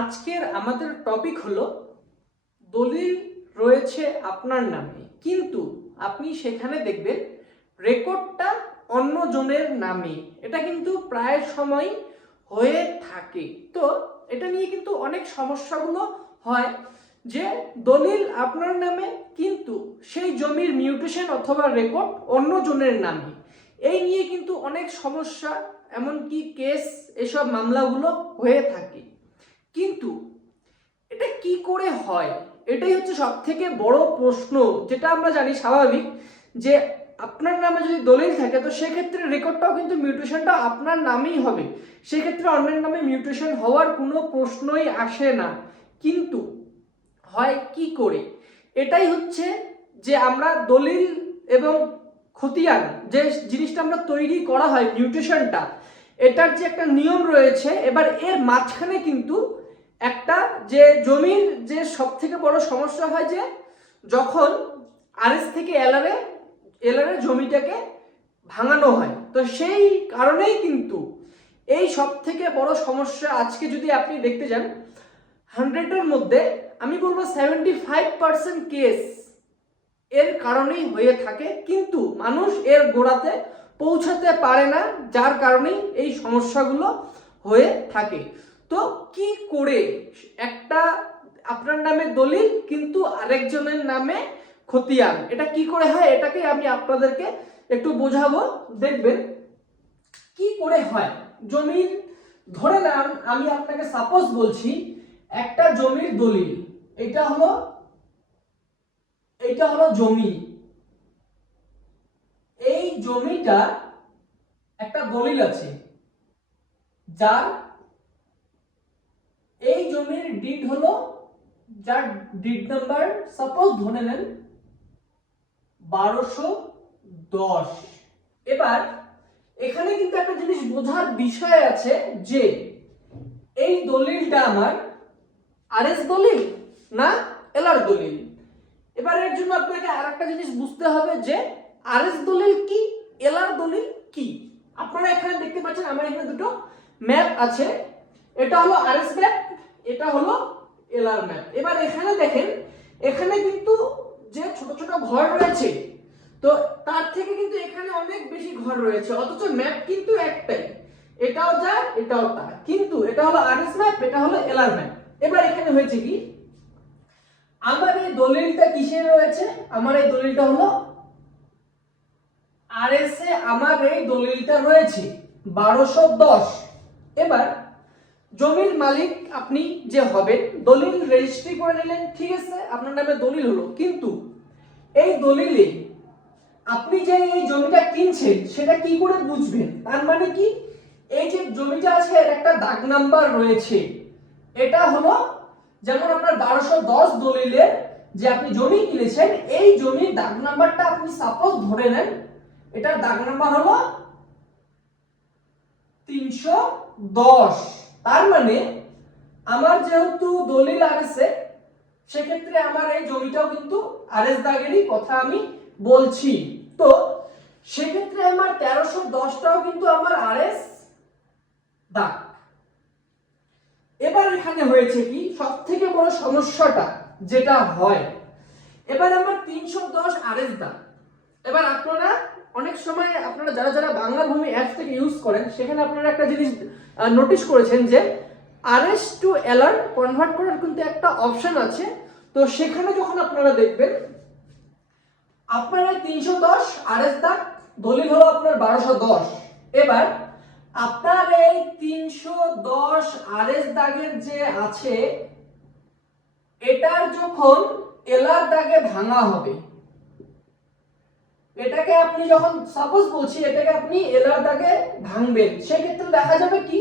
আজকের আমাদের টপিক হলো, দলিল রয়েছে আপনার নামে, কিন্তু আপনি সেখানে দেখবেন রেকর্ডটা অন্য জনের নামে। এটা কিন্তু প্রায় সময় হয়ে থাকে। তো এটা নিয়ে কিন্তু অনেক সমস্যাগুলো হয় যে দলিল আপনার নামে, কিন্তু সেই জমির মিউটেশন অথবা রেকর্ড অন্য জনের নামে। এই নিয়ে কিন্তু অনেক সমস্যা, এমনকি কেস এসব মামলাগুলো হয়ে থাকে। কিন্তু এটা কি করে হয়? এটাই হচ্ছে সব থেকে বড় প্রশ্ন, যেটা আমরা জানি স্বাভাবিক যে আপনার নামে যদি দলিল থাকে, তো সেক্ষেত্রে রেকর্ডটাও কিন্তু মিউটেশনটা আপনার নামেই হবে। সেক্ষেত্রে অন্যের নামে মিউটেশন হওয়ার কোনো প্রশ্নই আসে না। কিন্তু হয় কি করে? এটাই হচ্ছে যে আমরা দলিল এবং খতিয়ান যে জিনিসটা আমরা তৈরি করা হয় মিউটেশনটা এটার যে একটা নিয়ম রয়েছে, এবার এর মাঝখানে কিন্তু একটা যে জমির যে সব থেকে বড় সমস্যা হয় যে যখন আরএস থেকে এলারে এলারে জমিটাকে ভাঙানো হয়, তো সেই কারণেই কিন্তু এই সব থেকে বড় সমস্যা আজকে যদি আপনি দেখতে যান হান্ড্রেডের মধ্যে আমি বলব সেভেন্টি ফাইভ পার্সেন্ট কেস এর কারণেই হয়ে থাকে, কিন্তু মানুষ এর গোড়াতে পৌঁছাতে পারে না, যার কারণেই এই সমস্যাগুলো হয়ে থাকে। তো কি করে? একটা আপনার নামে দলিল, কিন্তু আরেকজনের নামে খতিয়ান। এটা কি করে হয়? এটাকে আমি আপনাদেরকে একটু বোঝাবো। দেখবেন, কি করে হয়? জমির, ধরে নেন, আমি আপনাকে সাপোজ বলছি, একটা জমির দলিল। এটা হলো এটা হলো জমি। এই জমিটা একটা দলিল আছে, যার এই জমির ডিড হলো যার ডিড নাম্বার সাপোজ ধরে নেন বারোশো দশ। এবার এখানে কিন্তু একটা জিনিস বোঝার বিষয় আছে যে এই দলিলটা আমার আর এস দলিল না এলআর দলিল? এবার এর জন্য আপনাকে আর একটা জিনিস বুঝতে হবে যে আর এস দলিল কি, এলআর দলিল কি? আপনারা এখানে দেখতে পাচ্ছেন, আমার এখানে দুটো ম্যাপ আছে। এটা হলো আর এস ম্যাপ এটা হলো এলআর ম্যাপ এবার এখানে দেখেন, এখানে কিন্তু যে ছোট ছোট ঘর রয়েছে, তো তার থেকে কিন্তু এখানে অনেক বেশি ঘর রয়েছে, অথচ ম্যাপ কিন্তু একটাই। এটাও যা এটাও তা কিন্তু এটা হলো আরএস ম্যাপ এটা হলো এলআর ম্যাপ এবার এখানে হয়েছে কি? আমার এই দলিলটা কিসে রয়েছে? আমার এই দলিলটা হলো আরএস এ আমার এই দলিলটা রয়েছে, বারোশো দশ। এবার জমির মালিক আপনি যে হবেন, দলিল রেজিস্ট্রি করে নিলেন, ঠিক আছে, আপনার নামে দলিল হলো। কিন্তু এই দলিলে আপনি যে এই জমিটা কিনছেন, সেটা কি করে বুঝবেন? তার মানে কি? এই যে জমিটা আছে, এর একটা দাগ নাম্বার রয়েছে। এটা হলো যেমন আপনার বারোশো দশ দলিলের যে আপনি জমি কিনেছেন, এই জমির দাগ নাম্বারটা আপনি সাপোজ ধরে নেন, এটার দাগ নাম্বার হলো তিনশো দশ। তার মানে আমার যেহেতু দলিল আরএসে সেক্ষেত্রে আমার এই জমিটাও কিন্তু আরএস দাগেরই কথা আমি বলছি। তো সেক্ষেত্রে আমার তেরোশো দশটাও কিন্তু আমার আরএস দাগ। এবার এখানে হয়েছে কি সব থেকে বড় সমস্যাটা যেটা হয়। এবার আমার তিনশো দশ আরএস দাগ। এবার আপনারা অনেক সময় আপনারা যারা যারা বাংলা ভূমি অ্যাপস থেকে ইউজ করেন, সেখানে আপনারা একটা জিনিস নোটিশ করেছেন যে আরএস টু অ্যালার্ট কনভার্ট করার কিন্তু একটা অপশন আছে। তো সেখানে যখন আপনারা দেখবেন, আপনার তিনশো দশ আরএস দাগ, দলিল হলো আপনার বারোশো দশ। এবার আপনার এই তিনশো দশ আরএস দাগের যে আছে, এটার যখন এলার দাগে ভাঙা হবে এটাকে আপনি যখন সাপোজ বলছি, এটাকে আপনি এলার দাগে ভাঙবেন, সেক্ষেত্রে দেখা যাবে কি,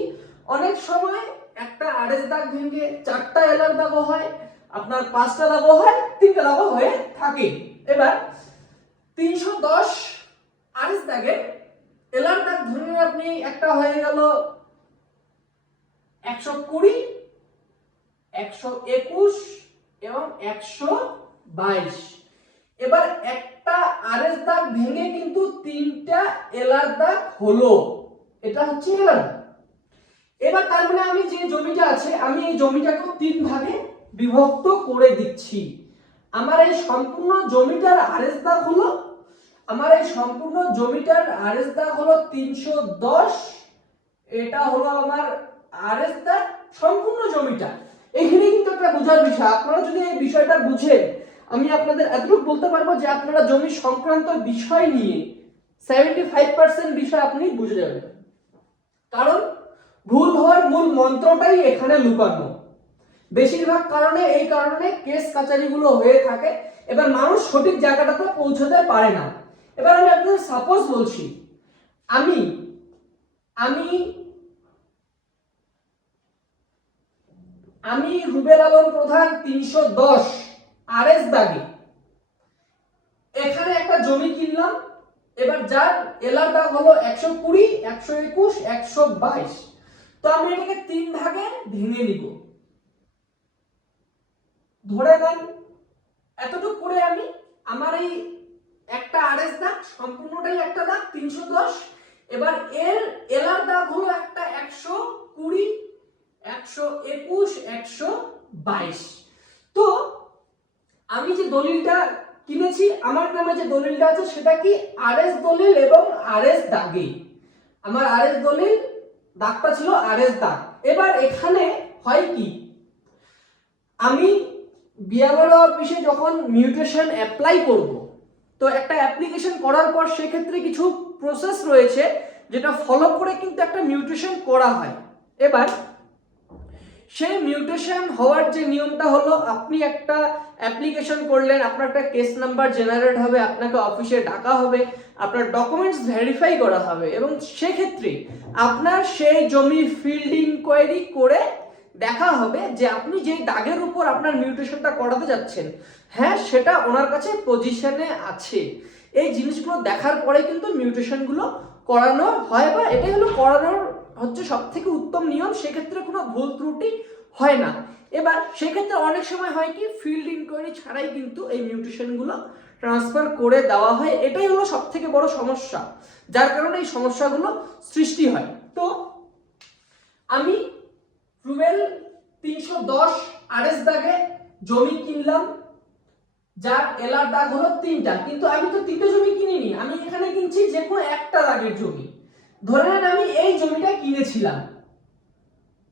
অনেক সময় একটা আরএস দাগ ভেঙে চারটা এলার দাগও হয়, আপনার পাঁচটা দাগও হয়, তিনটা দাগও হয়ে থাকে। এবার তিনশো দশ আরএস দাগে এলার দাগ ধরে আপনি একটা হয়ে গেল একশো কুড়ি, একশো একুশ এবং একশো বাইশ। এবার একটা আরএস দাগ ভেঙে কিন্তু তিনটা এলার দাগ হলো। এটা হচ্ছে এলার এবার তার মানে আমি যে জমিটা আছে, আমি এই জমিটাকে তিন ভাগে বিভক্ত করে দিচ্ছি। আমার এই সম্পূর্ণ জমিটার আরেস দাগ হলো, আমার এই সম্পূর্ণ জমিটার আরেস দাগ হলো তিনশো দশ। এটা হলো আমার আরেস দাগ সম্পূর্ণ জমিটা। এখানে কিন্তু একটা বোঝার বিষয়, আপনারা যদি এই বিষয়টা বুঝেন আমি আপনাদের এতটুকু বলতে পারব যে আপনারা জমি সংক্রান্ত বিষয় নিয়ে সেভেন্টি ফাইভ পার্সেন্ট বিষয় আপনি বুঝে যাবেন। কারণ ভুল হওয়ার মূল মন্ত্রটাই এখানে লুকানো। বেশিরভাগ কারণে এই কারণে কেস কাচারিগুলো হয়ে থাকে, এবার মানুষ সঠিক জায়গাটাতে পৌঁছতে পারে না। এবার আমি আপনাদের সাপোজ বলছি, আমি আমি আমি রুবেল আলম প্রধান তিনশো দশ আর এস দাগে। এখানে একটা জমি কিনলাম, এবার যার এলার দাগ হলো একশো কুড়ি, একশো একুশ, একশো বাইশ। তো আমি এটাকে তিন ভাগে ভেঙে নিব। ধরে নেন, এতটুকু করে আমি আমার এই একটা আরএস দাগ, সম্পূর্ণটাই একটা দাগ, তিনশো দশ। এবার এর, এলার দাগ হলো একটা একশো কুড়ি, একশো একুশ, একশো বাইশ। দলিলটা কিনেছি, আমার নামে যে দলিলটা আছে সেটা কি আরএস দলিল এবং আরএস দাগে? আমার আরএস দলিল, দাগটা ছিল আরএস দাগ। এবার এখানে হয় কি? আমি বিয়াবাড়া অফিসে যখন মিউটেশন অ্যাপ্লাই করব, তো একটা অ্যাপ্লিকেশন করার পর সেক্ষেত্রে কিছু প্রসেস রয়েছে, যেটা ফলো করে কিন্তু একটা মিউটেশন করা হয়। এবার সেই মিউটেশন হওয়ার যে নিয়মটা হলো, আপনি একটা অ্যাপ্লিকেশন করলেন, আপনার একটা কেস নাম্বার জেনারেট হবে, আপনাকে অফিসে ডাকা হবে, আপনার ডকুমেন্টস ভেরিফাই করা হবে এবং সেক্ষেত্রে আপনার সেই জমি ফিল্ড ইনকোয়ারি করে দেখা হবে যে আপনি যেই দাগের উপর আপনার মিউটেশনটা করাতে যাচ্ছেন হ্যাঁ সেটা ওনার কাছে পজিশনে আছে। এই জিনিসগুলো দেখার পরে কিন্তু মিউটেশনগুলো করানো হয় বা এটাই হলো করানোর হচ্ছে সব থেকে উত্তম নিয়ম, সেক্ষেত্রে কোনো ভুল ত্রুটি হয় না। এবার সেক্ষেত্রে অনেক সময় হয় কি ফিল্ড ইনকোয়ারি ছাড়াই কিন্তু এই মিউটেশনগুলো ট্রান্সফার করে দেওয়া হয়। এটাই হলো সব থেকে বড় সমস্যা, যার কারণে এই সমস্যাগুলো সৃষ্টি হয়। তো আমি রুবেল তিনশো দশ আরএস দাগে জমি কিনলাম, যার এলার দাগ হলো তিনটা। কিন্তু আমি তো তিনটে জমি কিনিনি, আমি এখানে কিনছি যে কোনো একটা দাগের জমি। ধরে নেন আমি এই জমিটা কিনেছিলাম।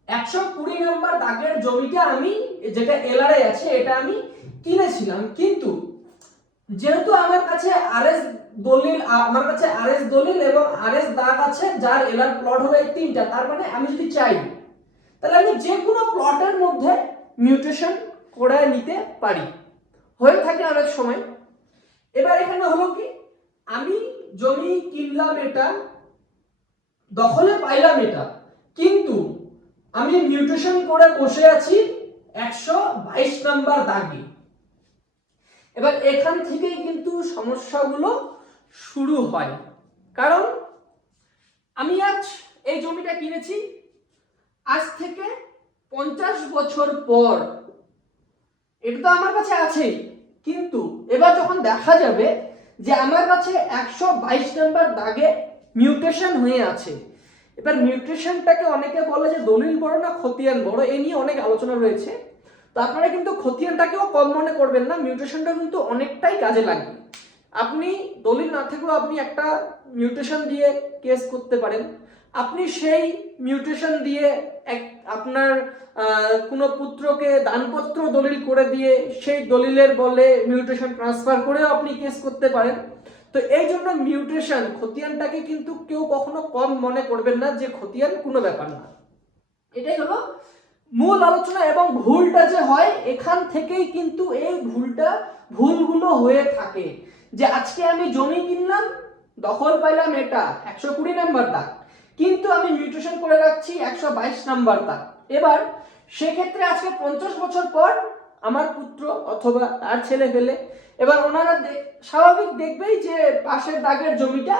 একশো কুড়ি নম্বর দাগের জমিটা আমি, যেটা এলারে আছে, এটা আমি কিনেছিলাম। কিন্তু যেহেতু আমার কাছে আরএস দলিল, আমার কাছে আরএস দলিল এবং আরএস দাগ আছে, যার এলার প্লট হলো এই তিনটা, তার মানে আমি যদি চাই, তাহলে আমি যে কোনো প্লটের মধ্যে মিউটেশন করে নিতে পারি। হয়ে থাকে অনেক সময়। এবার এখানে হলো কি, আমি জমি কিনলাম এটা দখলে পাইলাম এটা। কিন্তু আমি মিউটেশন করে বসে আছি একশো বাইশ নাম্বার দাগে। এবার এখান থেকেই কিন্তু সমস্যাগুলো শুরু হয়। কারণ আমি আজ এই জমিটা কিনেছি। আজ থেকে পঞ্চাশ বছর পর। এটা তো আমার কাছে আছেই। কিন্তু এবার যখন দেখা যাবে যে আমার কাছে একশো বাইশ নাম্বার দাগে মিউটেশন হয়ে আছে। এবার মিউটেশনটাকে অনেকে বলে যে দলিল বড় না, খতিয়ান বড় এ নিয়ে অনেক আলোচনা রয়েছে। তো আপনারা কিন্তু খতিয়ানটাকেও কম মনে করবেন না মিউটেশনটা কিন্তু অনেকটাই কাজে লাগে আপনি দলিল না থাকলেও আপনি একটা মিউটেশন দিয়ে কেস করতে পারেন। আপনি সেই মিউটেশন দিয়ে এক, আপনার কোনো পুত্রকে দানপত্র দলিল করে দিয়ে সেই দলিলের বলে মিউটেশন ট্রান্সফার করেও আপনি কেস করতে পারেন। তো এই জন্য মিউটেশন খতিয়ানটাকে কিন্তু কেউ কখনো কম মনে করবেন না যে খতিয়ান কোনো ব্যাপার না। এটাই হলো মূল আলোচনা এবং ভুলটা যে হয়, এখান থেকেই কিন্তু এই ভুলটা, ভুলগুলো হয়ে থাকে। যে আজকে আমি জমি কিনলাম, দখল পাইলাম এটা, একশো কুড়ি নাম্বার দাগ। কিন্তু আমি মিউটেশন করে রাখছি একশো বাইশ নাম্বার দাগ। এবার সেক্ষেত্রে আজকে পঞ্চাশ বছর পর আমার পুত্র অথবা তার ছেলে ফেলে এবার ওনারা স্বাভাবিক দেখবেই যে পাশের দাগের জমিটা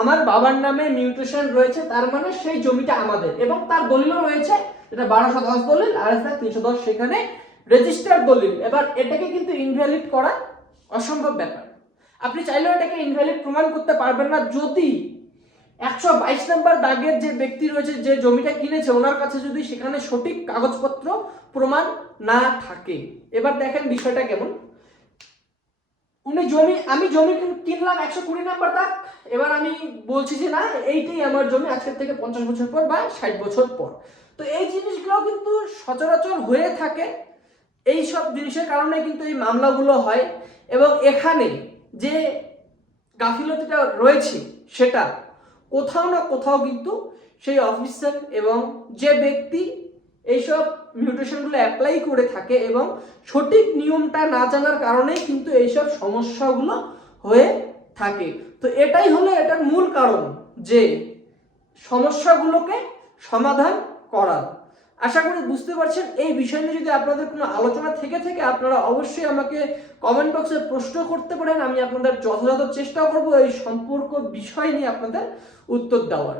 আমার বাবার নামে মিউটেশন রয়েছে, তার মানে সেই জমিটা আমাদের। এবং তার দলিলও রয়েছে, যেটা বারোশো দশ দলিল, আর একটা তিনশো দশ সেখানে রেজিস্টার দলিল। এবার এটাকে কিন্তু ইনভ্যালিড করা অসম্ভব ব্যাপার। আপনি চাইলেও এটাকে ইনভ্যালিড প্রমাণ করতে পারবেন না, যদি একশো বাইশ নাম্বার দাগের যে ব্যক্তি রয়েছে, যে জমিটা কিনেছে, ওনার কাছে যদি সেখানে সঠিক কাগজপত্র প্রমাণ না থাকে। এবার দেখেন বিষয়টা কেমন। উনি জমি, আমি জমি কিন- কিনলাম, একশো কুড়ি নাম্বার দাগ। এবার আমি বলছি যে, না, এইটাই আমার জমি, আজকের থেকে পঞ্চাশ বছর পর বা ষাট বছর পর। তো এই জিনিসগুলো কিন্তু সচরাচর হয়ে থাকে। এই সব জিনিসের কারণে কিন্তু এই মামলাগুলো হয় এবং এখানে যে গাফিলতিটা রয়েছে সেটা কোথাও না কোথাও কিন্তু সেই অফিসার এবং যে ব্যক্তি এইসব মিউটেশনগুলো অ্যাপ্লাই করে থাকে এবং সঠিক নিয়মটা না জানার কারণেই কিন্তু এইসব সমস্যাগুলো হয়ে থাকে। তো এটাই হলো এটার মূল কারণ যে সমস্যাগুলোকে সমাধান করা। আশা করি বুঝতে পারছেন, এই বিষয় নিয়ে যদি আপনাদের কোনো আলোচনা থেকে থেকে, আপনারা অবশ্যই আমাকে কমেন্ট বক্সে প্রশ্ন করতে পারেন। আমি আপনাদের যথাযথ চেষ্টা করব এই সম্পর্ক বিষয় নিয়ে আপনাদের উত্তর দেওয়ার।